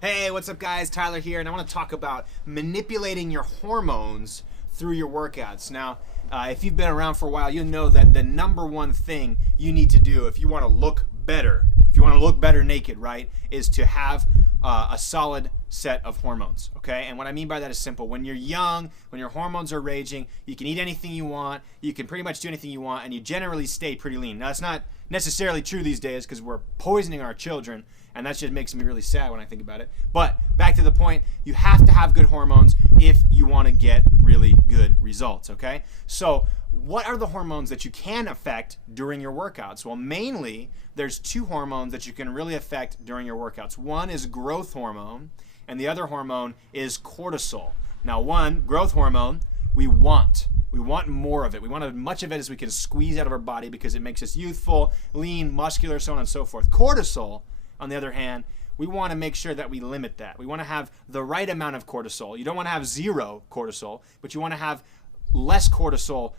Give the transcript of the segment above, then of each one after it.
Hey, what's up guys? Tyler here, and I want to talk about manipulating your hormones through your workouts. Now, if you've been around for a while, you'll know that the number one thing you need to do if you want to look better, if you want to look better naked, right, is to have a solid set of hormones, okay? And what I mean by that is simple. When you're young, when your hormones are raging, you can eat anything you want, you can pretty much do anything you want, and you generally stay pretty lean. Now, it's not necessarily true these days because we're poisoning our children, and that just makes me really sad when I think about it. But back to the point, you have to have good hormones if you want to get really good results, okay? So what are the hormones that you can affect during your workouts? Well, mainly there's two hormones that you can really affect during your workouts. One is growth hormone, and the other hormone is cortisol. Now, growth hormone, we want more of it. We want as much of it as we can squeeze out of our body because it makes us youthful, lean, muscular, so on and so forth. Cortisol, on the other hand, we want to make sure that we limit that. We want to have the right amount of cortisol. You don't want to have zero cortisol, but you want to have less cortisol.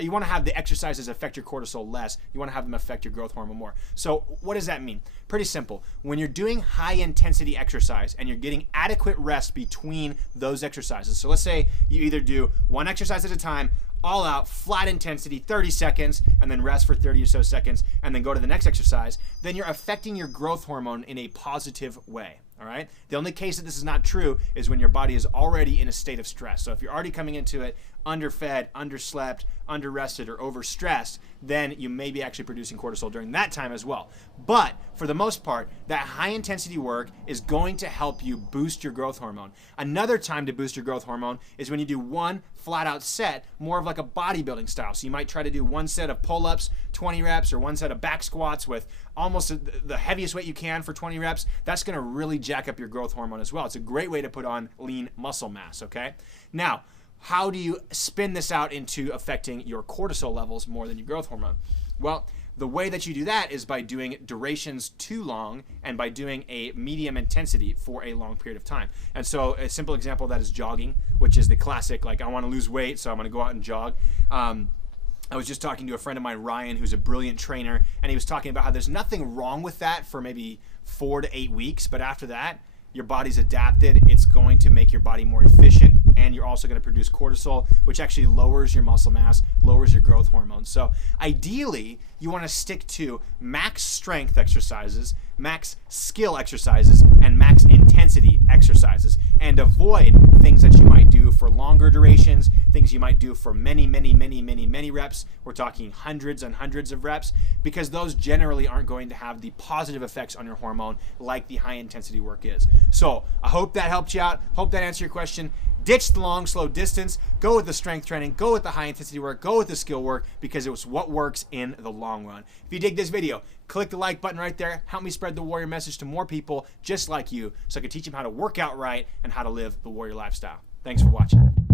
You want to have the exercises affect your cortisol less. You want to have them affect your growth hormone more. So what does that mean? Pretty simple. When you're doing high intensity exercise and you're getting adequate rest between those exercises. So let's say you either do one exercise at a time, all out, flat intensity, 30 seconds, and then rest for 30 or so seconds, and then go to the next exercise, then you're affecting your growth hormone in a positive way. All right. The only case that this is not true is when your body is already in a state of stress. So if you're already coming into it underfed, underslept, underrested, or overstressed, then you may be actually producing cortisol during that time as well. But for the most part, that high intensity work is going to help you boost your growth hormone. Another time to boost your growth hormone is when you do one flat out set, more of like a bodybuilding style. So you might try to do one set of pull-ups, 20 reps, or one set of back squats with almost the heaviest weight you can for 20 reps. That's going to really jack up your growth hormone as well. It's a great way to put on lean muscle mass, okay? Now, how do you spin this out into affecting your cortisol levels more than your growth hormone? Well, the way that you do that is by doing durations too long and by doing a medium intensity for a long period of time. And so a simple example of that is jogging, which is the classic, like, I want to lose weight, so I'm going to go out and jog. I was just talking to a friend of mine, Ryan, who's a brilliant trainer, and he was talking about how there's nothing wrong with that for maybe 4 to 8 weeks, but after that, your body's adapted. It's going to make your body more efficient, and you're also going to produce cortisol, which actually lowers your muscle mass, lowers your growth hormone. So ideally, you want to stick to max strength exercises, max skill exercises, and max intensity exercises, and avoid things that you might do for longer durations, things you might do for many reps. We're talking hundreds and hundreds of reps, because those generally aren't going to have the positive effects on your hormone like the high intensity work is. So I hope that helped you out. Hope that answered your question. Ditch the long, slow distance. Go with the strength training. Go with the high intensity work. Go with the skill work, because it was what works in the long run. If you dig this video, click the like button right there. Help me spread the warrior message to more people just like you, so I can teach them how to work out right and how to live the warrior lifestyle. Thanks for watching.